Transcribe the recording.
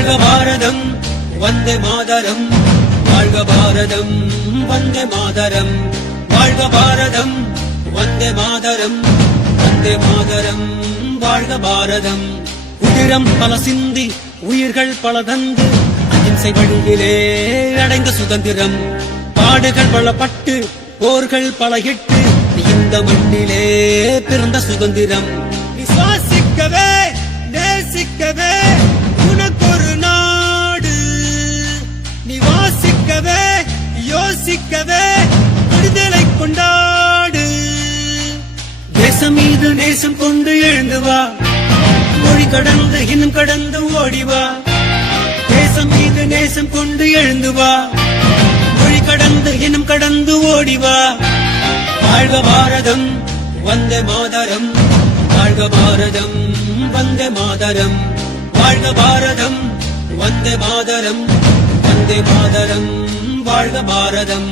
வாழ்க பாரதம் வந்தே மாதரம். வாழ்க பாரதம் வந்தே மாதரம். வாழ்க பாரதம் வந்தே மாதரம். வந்தே மாதரம் வாழ்க பாரதம். உதிரம் பல சிந்தி உயிர்கள் பல தந்து. அகிம்சை வழியிலே அடைந்த சுதந்திரம். பாடுகள் பல பட்டு போர்கள் பல இட்டு இந்த மண்ணிலே பிறந்த சுதந்திரம். விசுவாசிக்கவே நேசிக்கவே. வாசிக்கவே யோசிக்கவே விடுதலை கொண்டாடு. தேசம் மீது நேசம் கொண்டு எழுந்து வா. மொழி கடந்து இன்னும் கடந்து ஓடி வா. தேசம் மீது நேசம் கொண்டு எழுந்து வா. மொழி கடந்து இன்னும் கடந்து ஓடி வா. வாழ்க பாரதம் வந்த மாதரம். வாழ்க பாரதம் வந்த மாதரம். வாழ்க பாரதம் வந்த மாதரம் வந்தே மாதரம். வாழ்க பாரதம்.